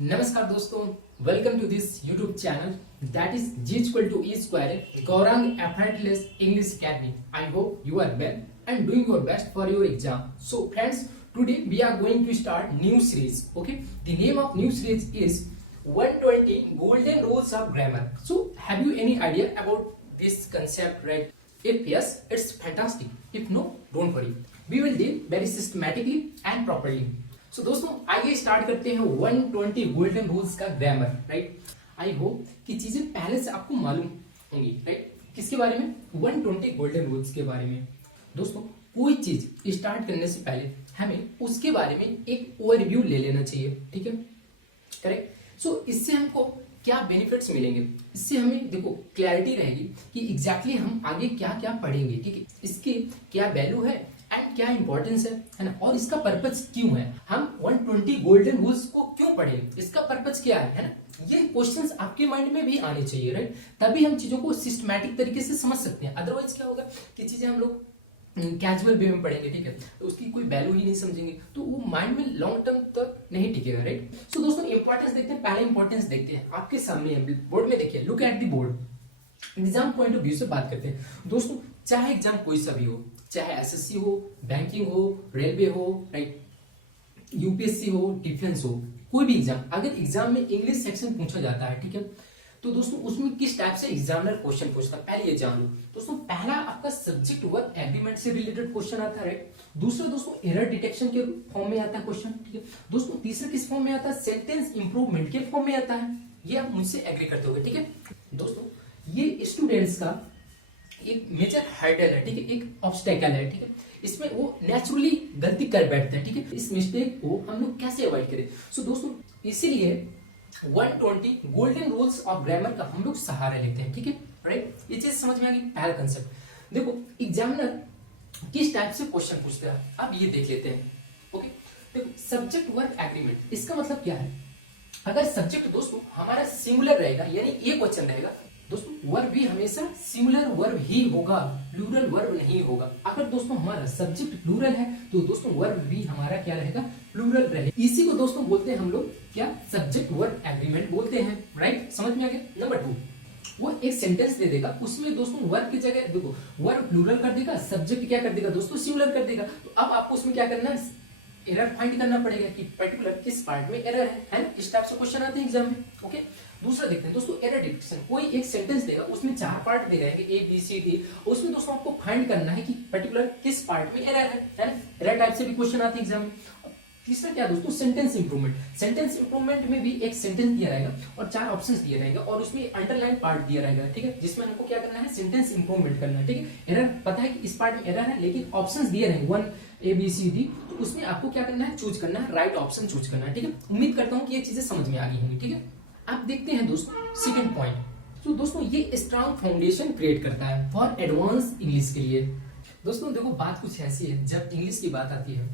नमस्कार दोस्तों, welcome to this YouTube channel that is G equal to E square Gaurang Effortless English Academy. I hope you are well and doing your best for your exam. So friends, today we are going to start new series. Okay, the name of new series is 120 Golden Rules of Grammar. So have you any idea about this concept, right? If yes, it's fantastic. If no, don't worry. We will deal very systematically and properly. सो दोस्तों आइए start करते हैं 120 golden rules का grammar, right. I hope कि चीजें पहले से आपको मालूम होंगी, राइट। किसके बारे में? 120 गोल्डन रूल्स के बारे में। दोस्तों कोई चीज स्टार्ट करने से पहले हमें उसके बारे में एक ओवरव्यू ले लेना चाहिए, ठीक है, करेक्ट। सो इससे हमको क्या बेनिफिट्स मिलेंगे, इससे हमें देखो क्लैरिटी रहेगी कि एग्जैक्टली हम आगे क्या क्या पढ़ेंगे, ठीक है, इसके क्या वैल्यू है एंड क्या इंपॉर्टेंस है ना, और इसका पर्पज क्यों है, हम 120 गोल्डन रूल्स को क्यों पढ़ें, इसका पर्पज क्या है ना। ये क्वेश्चंस आपके माइंड में भी आने चाहिए, राइट। तभी हम चीजों को सिस्टमैटिक तरीके से समझ सकते हैं। अदरवाइज क्या होगा कि चीजें हम लोग कैजुअल वे में पढ़ेंगे, ठीक है, तो उसकी कोई वैल्यू ही नहीं समझेंगे, तो वो माइंड में लॉन्ग टर्म तक नहीं टिकेगा, राइट। सो दोस्तों इंपॉर्टेंस देखते हैं। पहले इंपॉर्टेंस देखते हैं, आपके सामने बोर्ड में देखिए, look at the board. Exam point of view से बात करते हैं दोस्तों। चाहे एग्जाम कोई सा भी हो, चाहे एसएससी हो, बैंकिंग हो, रेलवे हो, राइट, यूपीएससी हो, डिफेंस हो, कोई भी एग्जाम, अगर एग्जाम में इंग्लिश सेक्शन पूछा जाता है, ठीक है, तो दोस्तों उसमें किस टाइप से एग्जामिनर क्वेश्चन पूछता है पहले ये जान लो। दोस्तों पहला आपका सब्जेक्ट वर्ब एग्रीमेंट से रिलेटेड क्वेश्चन आता है, राइट। दूसरा दोस्तों एरर डिटेक्शन के फॉर्म में आता है क्वेश्चन, ठीक है। दोस्तों तीसरा किस फॉर्म में आता है? सेंटेंस इंप्रूवमेंट के फॉर्म में आता है। ये आप मुझसे एग्री करते होगे, ठीक है। दोस्तों ये स्टूडेंट्स का एक मेजर हर्डल है, ठीक है, एक ऑब्स्टेकल है, ठीक है। इसमें वो नेचुरली गलती कर बैठते हैं, ठीक है। इस मिस्टेक को हम लोग कैसे अवॉइड करें? सो दोस्तों इसीलिए 120 गोल्डन रूल्स ऑफ ग्रामर का हम लोग सहारा लेते हैं, ठीक है, राइट। ये चीज समझ में आ गई। पहला कंसेप्ट देखो, एग्जामिनर किस टाइप से क्वेश्चन पूछता है, अब ये देख लेते हैं। ओके, देखो सब्जेक्ट वर्ब एग्रीमेंट, इसका मतलब क्या है? अगर सब्जेक्ट दोस्तों हमारा सिंगुलर रहेगा, यानी ये क्वेश्चन रहेगा दोस्तों, वर्ब भी हमेशा सिंगुलर वर्ब ही होगा, प्लूरल वर्ब नहीं होगा। अगर दोस्तों हमारा सब्जेक्ट प्लूरल है तो दोस्तों वर्ब भी हमारा क्या रहेगा? प्लूरल रहेगा। इसी को दोस्तों बोलते हैं हम लोग क्या? सब्जेक्ट वर्ब एग्रीमेंट बोलते हैं, राइट। समझ में आ गया। नंबर 2, वो एक सेंटेंस दे देगा, उसमें दोस्तों वर्ब की जगह देखो वर्ब प्लूरल कर देगा, सब्जेक्ट क्या कर देगा दोस्तों? सिंगुलर कर देगा। तो अब आपको उसमें क्या करना है? एरर फाइंड करना पड़ेगा कि पर्टिकुलर किस पार्ट में एरर है ना। इस टाइप से क्वेश्चन आते हैं एग्जाम में। ओके, दूसरा देखते हैं दोस्तों एरर डिटेक्शन। कोई एक सेंटेंस देगा, उसमें 4 पार्ट दे रहेंगे ए बी सी डी, उसमें दोस्तों आपको फाइंड करना है कि पर्टिकुलर किस पार्ट में एरर है ना। एरर टाइप से भी क्वेश्चन आते हैं एग्जाम में। तीसरा क्या दोस्तों? Sentence improvement. सेंटेंस इंप्रूवमेंट में भी एक सेंटेंस दिया रहेगा और 4 ऑप्शंस दिए रहेगा और उसमें अंडरलाइन पार्ट दिया रहेगा, ठीक है, जिसमें हमको क्या करना है? सेंटेंस इंप्रूवमेंट करना है, ठीक है। एरर पता है कि इस पार्ट में एरर है, लेकिन ऑप्शंस दिए रहेंगे 1 ए बी सी डी, तो उसमें आपको क्या करना है? चूज करना है, राइट ऑप्शन चूज करना है, ठीक है। उम्मीद करता हूं कि ये चीजें समझ में आ गई होंगी, ठीक है। अब देखते हैं दोस्तों सेकंड पॉइंट। तो दोस्तों ये स्ट्रांग फाउंडेशन क्रिएट करता है फॉर एडवांस इंग्लिश के लिए। दोस्तों देखो बात कुछ ऐसी है, जब इंग्लिश की बात आती है,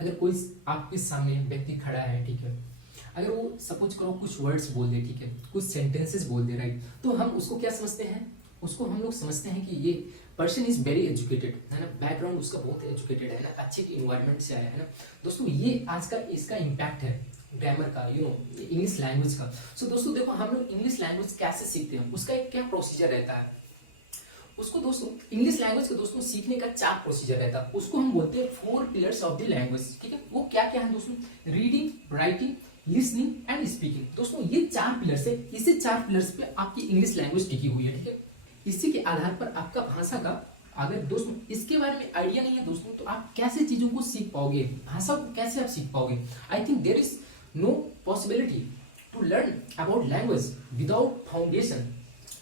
अगर कोई आपके सामने व्यक्ति खड़ा है, ठीक है, अगर वो सपोज करो कुछ वर्ड्स बोल दे, ठीक है, कुछ सेंटेंसेस बोल दे, राइट, तो हम उसको क्या समझते हैं? उसको हम लोग समझते हैं कि ये पर्सन इज वेरी एजुकेटेड, है ना, बैकग्राउंड उसका बहुत एजुकेटेड है ना, अच्छे इन्वायरमेंट से आया है ना। दोस्तों ये आज का इसका इम्पैक्ट है ग्रामर का, यू नो, इंग्लिश लैंग्वेज का। सो दोस्तों देखो हम लोग इंग्लिश लैंग्वेज कैसे सीखते हैं, उसका एक क्या प्रोसीजर रहता है? उसको दोस्तों इंग्लिश लैंग्वेज को दोस्तों सीखने का 4 प्रोसीजर रहता है। उसको हम बोलते हैं 4 पिलर्स ऑफ द लैंग्वेज, ठीक है। वो क्या क्या है दोस्तों? Reading, writing, listening and speaking. दोस्तों ये 4 पिलर्स है, इसी 4 पिलर्स पे आपकी इंग्लिश लैंग्वेज टिकी हुई है, ठीक है। इसी के आधार पर आपका भाषा का, अगर दोस्तों इसके बारे में आइडिया नहीं है दोस्तों, तो आप कैसे चीजों को सीख पाओगे, भाषा को कैसे आप सीख पाओगे? I think there is no possibility to learn about language without foundation.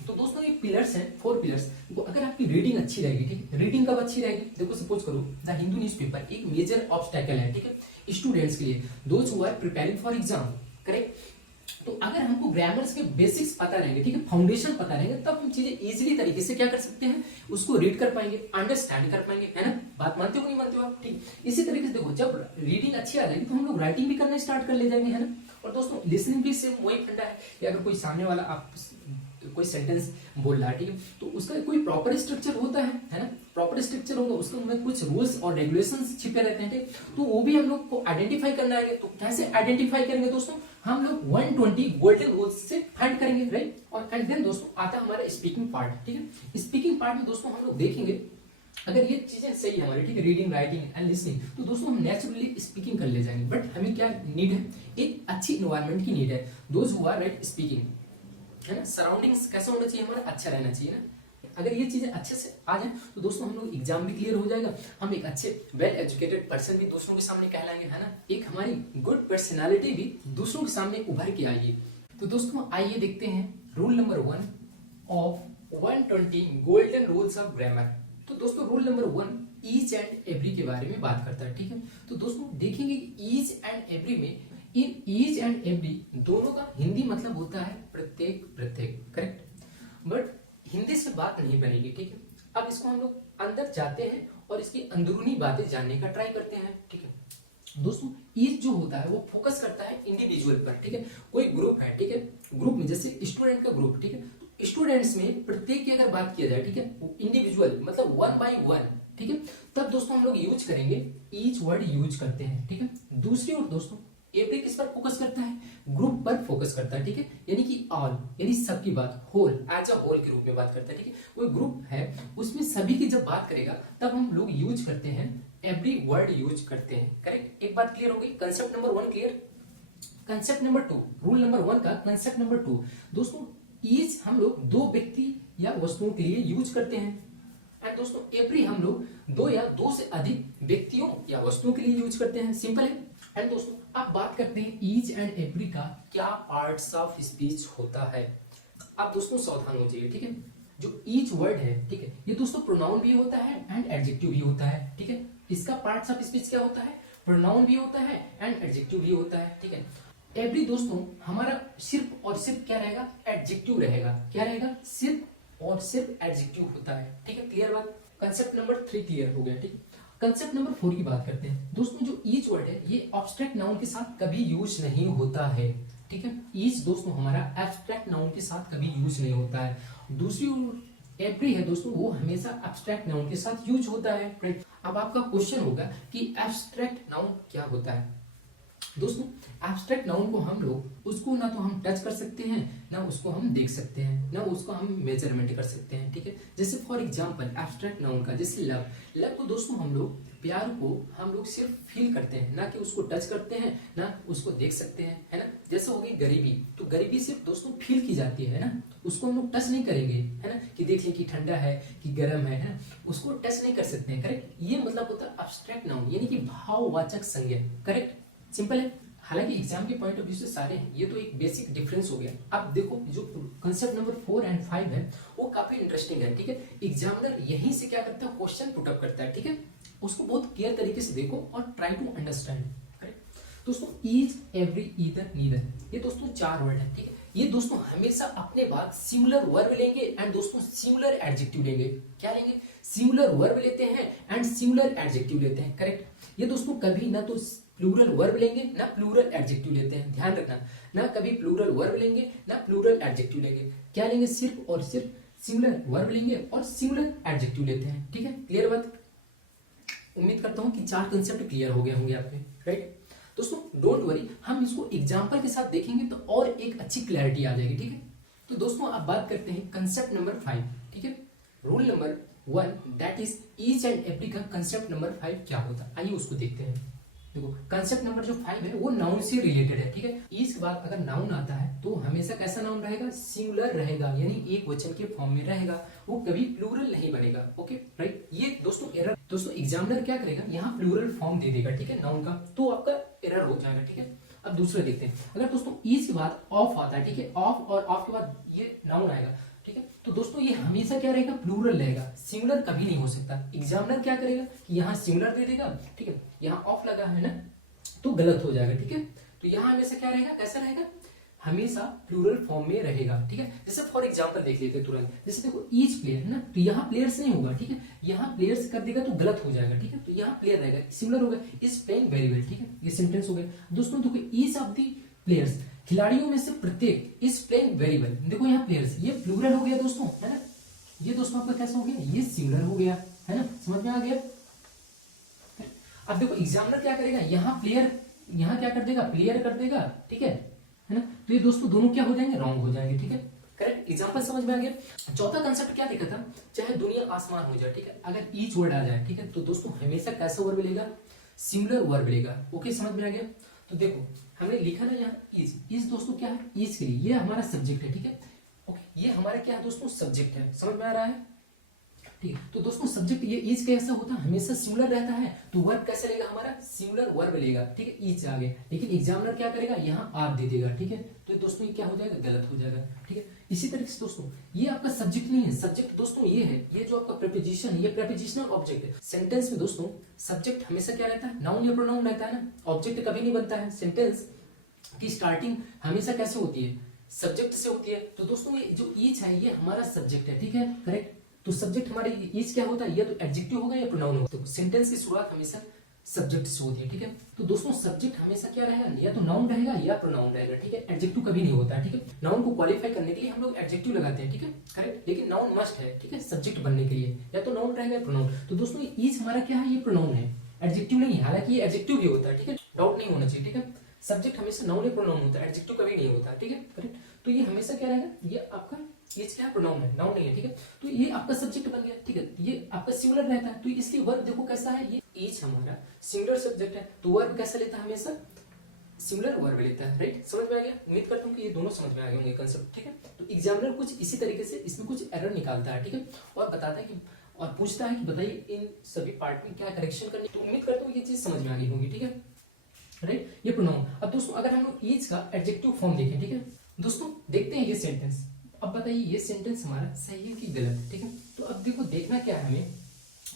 तो दोस्तों ये पिलर्स हैं, 4 पिलर्स। अगर आपकी रीडिंग अच्छी रहेगी, ठीक है, रीडिंग कब अच्छी रहेगी? देखो सपोज करो द हिंदू न्यूज़पेपर एक मेजर ऑब्स्टेकल है, ठीक है, स्टूडेंट्स के लिए, those who are preparing for exam, correct. तो अगर हमको ग्रामर्स के बेसिक्स पता रहेंगे, ठीक है, फाउंडेशन पता रहेंगे, तब हम चीजें इजीली तरीके से क्या कर सकते हैं? उसको रीड कर पाएंगे, अंडरस्टैंड कर पाएंगे, है ना। बात मानते हो नहीं मानते हो आप? ठीक, इसी तरीके से देखो जब रीडिंग अच्छी आ जाएगी तो हम लोग राइटिंग भी करना स्टार्ट कर ले जाएंगे, है ना। और दोस्तों लिसनिंग भी सेम वही फंडा है कि अगर कोई सामने वाला आप कि कोई सेंटेंस बोल रहा है, ठीक है, तो उसका कोई प्रॉपर स्ट्रक्चर होता है ना, प्रॉपर स्ट्रक्चर होगा, उसमें कुछ रूल्स और रेगुलेशंस छिपे रहते हैं, ठीक, तो वो भी हम लोग को आइडेंटिफाई करना है। तो कैसे आइडेंटिफाई करेंगे दोस्तों, हम लोग 120 गोल्डन रूल्स से फाइंड करेंगे, राइट। और एंड देन दोस्तों आता है हमारा स्पीकिंग पार्ट, ठीक है। स्पीकिंग पार्ट में दोस्तों हम लोग देखेंगे अगर ये चीजें सही है हमारी, ठीक है, रीडिंग, राइटिंग एंड लिसनिंग, तो दोस्तों हम नेचुरली स्पीकिंग कर ले जाएंगे। बट हमें क्या नीड है, एक अच्छी इन्वायरमेंट की नीड है। Those who are right speaking, है ना, सराउंडिंग्स कैसा होना चाहिए हमारा, अच्छा रहना चाहिए ना। अगर ये चीजें अच्छे से आ जाए तो दोस्तों हम लोग एग्जाम भी क्लियर हो जाएगा, हम एक अच्छे वेल एजुकेटेड पर्सन भी दूसरों के सामने कहलाएंगे, है ना, एक हमारी गुड पर्सनालिटी भी दूसरों के सामने उभर के आएगी। तो दोस्तों आइए देखते हैं rule number 1 of 120 golden rules of grammar. तो दोस्तों rule number 1 each and every के बारे में बात करता है, ठीक है। तो दोस्तों देखेंगे कि ईच एंड एवरी में, इन ईच एंड एवरी दोनों का हिंदी मतलब होता है प्रत्येक, प्रत्येक, करेक्ट। बट हिंदी से बात नहीं बनेगी, ठीक है। अब इसको हम लोग अंदर जाते हैं और इसकी अंदरूनी बातें जानने का ट्राई करते हैं, ठीक है। दोस्तों ईच जो होता है वो फोकस करता है इंडिविजुअल पर, ठीक है। कोई ग्रुप है, ठीक है, ग्रुप में जैसे स्टूडेंट का ग्रुप, ठीक है, तो स्टूडेंट्स में प्रत्येक की अगर बात किया जाए, ठीक है, इंडिविजुअल मतलब 1 by 1, ठीक है, तब दोस्तों हम लोग यूज करेंगे ईच वर्ड यूज करते हैं, ठीक है। दूसरी ओर दोस्तों एवरी किस पर फोकस करता है, ग्रुप पर फोकस करता है, ठीक है, यानी कि ऑल, यानी सबकी बात, होल, एज अ होल के रूप में बात करता है, ठीक है। कोई ग्रुप है उसमें सभी की जब बात करेगा तब हम लोग यूज करते हैं एवरी वर्ड यूज करते हैं, करेक्ट। एक बात क्लियर हो गई, concept number 1 clear. Concept number 2, rule number 1 का कंसेप्ट नंबर 2 दोस्तों, ईच हम लोग 2 व्यक्ति या वस्तुओं के लिए यूज करते हैं, एंड दोस्तों एवरी हम लोग 2 या 2 से अधिक व्यक्तियों या वस्तुओं के लिए यूज करते हैं, सिंपल है। एंड दोस्तों आप बात करते हैं ईच एंड एवरी का क्या पार्ट्स ऑफ स्पीच होता है। आप दोस्तों सावधान हो जाइए, ठीक है। जो ईच वर्ड है, ठीक है, ये दोस्तों प्रोनाउन भी होता है एंड एडजेक्टिव भी होता है, ठीक है। इसका पार्ट्स ऑफ स्पीच क्या होता है, प्रोनाउन भी होता है एंड एडजेक्टिव भी होता है, ठीक है। एवरी दोस्तों हमारा सिर्फ और सिर्फ क्या रहेगा, एडजेक्टिव रहेगा, क्या रहेगा, सिर्फ और सिर्फ एडजेक्टिव होता है, ठीक है। क्लियर बात, कंसेप्ट नंबर 3 क्लियर हो गया, ठीक है। कंसेप्ट नंबर 4 की बात करते हैं दोस्तों। जो ईच वर्ड है ये एब्स्ट्रैक्ट नाउन के साथ कभी यूज नहीं होता है, ठीक है। ईच दोस्तों हमारा एब्स्ट्रैक्ट नाउन के साथ कभी यूज नहीं होता है। दूसरी ओर एवरी है दोस्तों, वो हमेशा एब्स्ट्रैक्ट नाउन के साथ यूज होता है। अब आपका क्वेश्चन होगा कि एब्स्ट्रैक्ट नाउन क्या होता है। दोस्तों एब्स्ट्रैक्ट नाउन को हम लोग उसको ना तो हम टच कर सकते हैं, ना उसको हम देख सकते हैं, ना उसको हम मेजरमेंट कर सकते हैं, ठीक है। जैसे फॉर एग्जांपल एब्स्ट्रैक्ट नाउन का जैसे लव, लव को दोस्तों हम लोग, प्यार को हम लोग सिर्फ फील करते हैं, ना कि उसको टच करते हैं, ना उसको देख सकते हैं, है ना। जैसे हो गई गरीबी, तो गरीबी सिर्फ दोस्तों फील की जाती है ना, उसको हम लोग टच नहीं करेंगे, है ना, कि देख लें कि ठंडा है कि गर्म है ना, उसको टच नहीं कर सकते हैं, करेक्ट। ये मतलब होता है एब्स्ट्रैक्ट नाउन, यानी कि भाववाचक संज्ञा, करेक्ट, सिंपल है। हालांकि एग्जाम के पॉइंट ऑफ व्यू से सारे हैं, ये तो एक बेसिक डिफरेंस हो गया। अब देखो जो कंसेप्ट नंबर 4 एंड 5 है वो काफी इंटरेस्टिंग है, ठीक है। एग्जामिनर यहीं से क्या करता है, क्वेश्चन पुट अप करता है, ठीक है। उसको बहुत क्लियर तरीके से देखो और ट्राई टू अंडरस्टैंड, करेक्ट। दोस्तों ईच, एवरी, ईदर, नीदर, ये दोस्तों 4 वर्ड है, ठीक है। ये दोस्तों हमेशा अपने बाद सिंगुलर वर्ब लेंगे एंड दोस्तों सिंगुलर एडजेक्टिव लेंगे। क्या लेंगे, सिंगुलर वर्ब लेते हैं एंड सिंगुलर एडजेक्टिव लेते हैं, करेक्ट। ये दोस्तों कभी ना तो प्लूरल वर्ब लेंगे ना प्लूरल एडजेक्टिव लेते हैं, ध्यान रखना, ना कभी प्लूरल वर्ब लेंगे ना प्लूरल एडजेक्टिव लेंगे। क्या लेंगे, सिर्फ और सिर्फ सिंगुलर वर्ब लेंगे और सिंगुलर एडजेक्टिव लेते हैं, ठीक है। क्लियर बात, उम्मीद करता हूं कि 4 कंसेप्ट क्लियर हो गए होंगे आपके, राइट। दोस्तों डोंट वरी, हम इसको एग्जाम्पल के साथ देखेंगे तो और एक अच्छी क्लैरिटी आ जाएगी, ठीक है। तो दोस्तों अब बात करते हैं कंसेप्ट नंबर 5, ठीक है। Rule number 1 that is each and every का कंसेप्ट नंबर 5 क्या होता है, आइए उसको देखते हैं। देखो कंसेप्ट नंबर जो 5 है वो नाउन से रिलेटेड है, ठीक है। ईच के बाद अगर नाउन आता है तो हमेशा कैसा नाउन रहेगा, सिंगुलर रहेगा, यानी एक वचन के फॉर्म में रहेगा, वो कभी प्लूरल नहीं बनेगा, ओके, राइट। ये दोस्तों एरर, दोस्तों एग्जामिनर क्या करेगा, यहाँ प्लूरल फॉर्म दे देगा, ठीक है, नाउन का, तो आपका एरर हो जाएगा, ठीक है। अब दूसरा देखते हैं, अगर दोस्तों ईच के बाद ऑफ आता है, ठीक है, ऑफ और ऑफ के बाद ये नाउन आएगा, ठीक है, तो दोस्तों ये हमेशा क्या रहेगा, प्लूरल रहेगा, सिंगुलर कभी नहीं हो सकता। एग्जामिनर क्या करेगा कि यहाँ सिंगुलर दे देगा, ठीक है, यहाँ ऑफ लगा है ना, तो गलत हो जाएगा, ठीक है। तो यहाँ हमेशा क्या रहेगा, कैसा रहेगा, हमेशा प्लूरल फॉर्म में रहेगा, ठीक है। जैसे फॉर एग्जांपल देख लेते हैं तुरंत, जैसे देखो ईच प्लेयर है ना, तो यहाँ प्लेयर्स नहीं होगा, ठीक है, यहाँ प्लेयर्स कर देगा तो गलत हो जाएगा, ठीक है। तो यहाँ प्लेयर रहेगा, सिमिलर होगा, इज प्लेइंग वेरी वेल, ठीक है, ये सेंटेंस हो गया। दोस्तों देखो ईच ऑफ द प्लेयर्स, खिलाड़ियों में से प्रत्येक इज प्लेइंग वेरी वेल। देखो यहाँ प्लेयर्स, ये प्लूरल हो गया दोस्तों, है ना, ये दोस्तों आपका कैसा हो गया, ये सिंगुलर हो गया, है ना, समझ में आ गया। अब देखो एग्जामिनर क्या करेगा, यहाँ प्लेयर, यहाँ क्या कर देगा, प्लेयर कर देगा, ठीक है ना। तो ये दोस्तों दोनों क्या हो जाएंगे, रॉन्ग हो जाएंगे, ठीक है, करेक्ट। एग्जांपल समझ में आ गया। चौथा कंसेप्ट क्या देखा था, चाहे दुनिया आसमान हो जाए, ठीक है, अगर ईच वर्ड आ जाए, ठीक है, तो दोस्तों हमेशा कैसा वर्ब मिलेगा, सिंगुलर वर्ब मिलेगा। ओके, समझ में आ गया। तो देखो हमने लिखा ना यहाँ इज दोस्तों क्या है, इज के लिए, ये हमारा सब्जेक्ट है, ठीक है। ओके, ये हमारा क्या है दोस्तों, सब्जेक्ट है, समझ में आ रहा है, ठीक है। तो दोस्तों सब्जेक्ट ये इज कैसा होता है, हमेशा सिंगुलर रहता है, तो वर्ब कैसे लेगा, हमारा सिंगुलर वर्ब लेगा, ठीक है, इज आ गया। लेकिन एग्जामिनर क्या करेगा, यहाँ आर दे देगा, ठीक है, तो दोस्तों ये क्या हो जाएगा, गलत हो जाएगा, ठीक है। इसी तरीके से दोस्तों ये आपका सब्जेक्ट नहीं है, सब्जेक्ट दोस्तों ये है, ये जो आपका प्रीपोजिशन है, ये प्रीपोजिशनल ऑब्जेक्ट है। सेंटेंस में दोस्तों सब्जेक्ट हमेशा क्या रहता है, नाउन या प्रोनाउन रहता है ना, ऑब्जेक्ट कभी नहीं बनता है। सेंटेंस की स्टार्टिंग हमेशा कैसे होती है, सब्जेक्ट से होती है। तो दोस्तों ये जो ईच है, ये हमारा सब्जेक्ट है, ठीक है, करेक्ट। तो सब्जेक्ट हमारे ईच क्या होता है, या तो एडजेक्टिव होगा या प्रोनाउन होगा। तो सेंटेंस की शुरुआत हमेशा सब्जेक्ट से होती है, ठीक है। तो दोस्तों सब्जेक्ट हमेशा क्या रहेगा, या तो नाउन रहेगा या प्रोनाउन रहेगा, ठीक है, एडजेक्टिव कभी नहीं होता है, ठीक है। नाउन को क्वालिफाई करने के लिए हम लोग एडजेक्टिव लगाते हैं, ठीक है, करेक्ट। लेकिन नाउन मस्ट है, ठीक है, सब्जेक्ट बनने के लिए, या तो नाउन रहेगा या प्रोनाउन। तो दोस्तों ये ईच हमारा क्या है, ये प्रोनाउन है, एडजेक्टिव नहीं है। हालांकि ये एडजेक्टिव भी होता है, ठीक है, डाउट नहीं होना चाहिए, ठीक है। सब्जेक्ट हमेशा नाउन या प्रोनाउन होता है, एडजेक्टिव कभी नहीं होता, ठीक है, करेक्ट। तो ये हमेशा क्या रहेगा, ये आपका ईच क्या है, प्रोनाउन है, नाउन नहीं है, ठीक है। तो ये आपका सब्जेक्ट बन गया, ठीक है, ये आपका सिंगुलर रहता है। तो इसलिए वर्ब देखो कैसा है, ये ईच हमारा सिंगुलर सब्जेक्ट है, तो वर्ब कैसा लेता है, हमेशा सिंगुलर वर्ब लेता है, राइट। समझ में आ गया, उम्मीद करता हूँ कि ये दोनों समझ में आ गए होंगे कंसेप्ट, ठीक है। तो एग्जामिनर कुछ इसी तरीके से इसमें कुछ एरर निकालता है, ठीक है, और बताता है कि, और पूछता है कि बताइए इन सभी पार्ट में क्या करेक्शन करनी। तो उम्मीद करता हूँ ये चीज समझ में आ गई होगी, ठीक है, राइट। ये प्रोनाउन। अब दोस्तों अगर हम लोग ईच का एडजेक्टिव फॉर्म देखें, ठीक है, दोस्तों देखते हैं ये सेंटेंस। अब बताइए ये सेंटेंस हमारा सही है कि गलत है, ठीक है। तो अब देखो देखना क्या है हमें,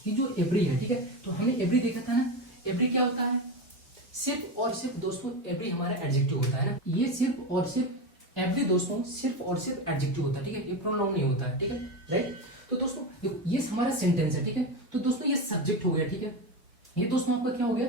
कि जो एवरी है, ठीक है, तो हमने एवरी देखा था ना, एवरी क्या होता है, सिर्फ और सिर्फ दोस्तों एवरी हमारा एडजेक्टिव होता है ना, ये सिर्फ और सिर्फ एवरी दोस्तों सिर्फ और सिर्फ एडजेक्टिव होता है, ठीक है, ये प्रोनाउन नहीं होता है, ठीक है, राइट। तो दोस्तों देखो ये हमारा सेंटेंस है, ठीक है। तो दोस्तों ये सब्जेक्ट हो गया, ठीक है, ये दोस्तों आपका क्या हो गया,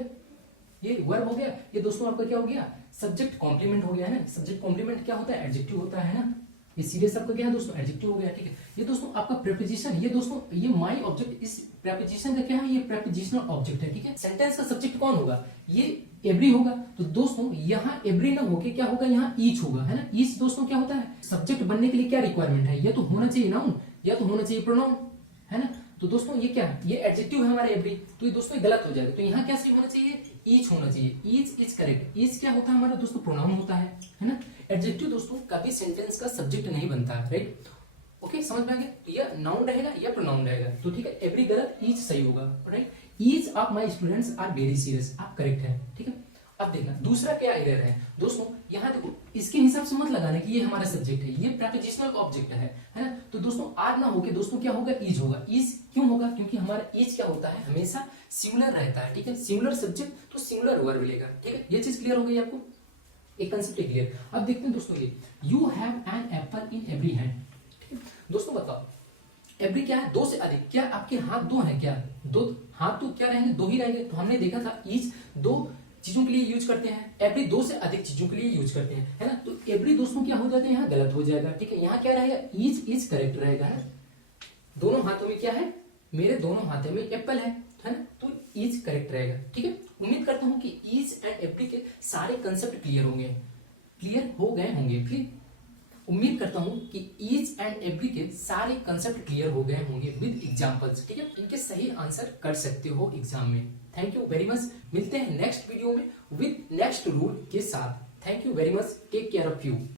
ये वर्ब हो गया, ये दोस्तों आपका क्या हो गया, सब्जेक्ट कॉम्प्लीमेंट हो गया है ना। सब्जेक्ट कॉम्प्लीमेंट क्या होता है, एडजेक्टिव होता है ना, ये सीरियस आपका क्या है दोस्तों, एडजेक्टिव हो गया, ठीक है। ये दोस्तों आपका प्रीपोजिशन, ये दोस्तों ये माय ऑब्जेक्ट, इस प्रीपोजिशन का क्या है, ये प्रीपोजिशनल ऑब्जेक्ट है, ठीक है। सेंटेंस का सब्जेक्ट कौन होगा, ये एवरी होगा। तो दोस्तों यहाँ एवरी ना होके क्या होगा, यहाँ ईच होगा, है ना। ईच दोस्तों क्या होता है, सब्जेक्ट बनने के लिए क्या रिक्वायरमेंट है, या तो होना चाहिए नाउन या तो होना चाहिए प्रोनाउन, है ना। तो दोस्तों ये क्या है, ये एडजेक्टिव है हमारा एवरी, तो ये दोस्तों गलत हो जाएगा। तो यहाँ क्या सही होना चाहिए, ईच होना चाहिए, ईच इज करेक्ट। ईच क्या होता है हमारा दोस्तों, प्रोनाउन होता है ना। एडजेक्टिव दोस्तों कभी सेंटेंस का सब्जेक्ट नहीं बनता है, राइट। ओके, समझ में आ गया। तो ये नाउन रहेगा या प्रोनाउन रहेगा, तो ठीक है, एवरी गलत, ईच सही होगा, right. Each of my students are very serious, आप करेक्ट है, ठीक है। अब देखना दूसरा क्या एरर है दोस्तों, यहाँ देखो इसके हिसाब से मत लगाना कि ये हमारा सब्जेक्ट है, ये प्रीपोजिशनल ऑब्जेक्ट है ना। तो दोस्तों आर ना होके दोस्तों क्या होगा, इज होगा। इज क्यों होगा, क्योंकि हमारा इज क्या होता है, हमेशा सिंगुलर रहता है, ठीक है। सिंगुलर सब्जेक्ट तो सिंगुलर वर्ब लेगा, ठीक है। ये चीज क्लियर हो गई आपको, एक कंसेप्ट क्लियर। अब देखते हैं दोस्तों ये you have an apple in every hand, ठीक है। दोस्तों बताओ एवरी क्या है, दो से अधिक, क्या आपके हाथ दो है, क्या दो हाथ तो क्या रहेंगे, दो ही रहेंगे। तो हमने देखा था ईच दो चीजों के लिए यूज करते हैं, एवरी दो से अधिक चीजों के लिए यूज करते हैं, है ना। तो एवरी दोस्तों क्या हो जाता है, यहाँ गलत हो जाएगा, ठीक है। यहाँ क्या रहेगा, ईच इज करेक्ट रहेगा, है। दोनों हाथों में क्या है, मेरे दोनों हाथों में एप्पल है ना, तो ईच करेक्ट रहेगा, ठीक है। उम्मीद करता हूँ कि ईच एंड एवरी के सारे कंसेप्ट क्लियर होंगे, क्लियर हो गए होंगे, क्लियर। उम्मीद करता हूं कि ईच एंड एवरी के सारे कंसेप्ट क्लियर हो गए होंगे विद एग्जांपल्स, ठीक है। इनके सही आंसर कर सकते हो एग्जाम में। थैंक यू वेरी मच, मिलते हैं नेक्स्ट वीडियो में विद नेक्स्ट रूल के साथ। Thank you very much, take care of you.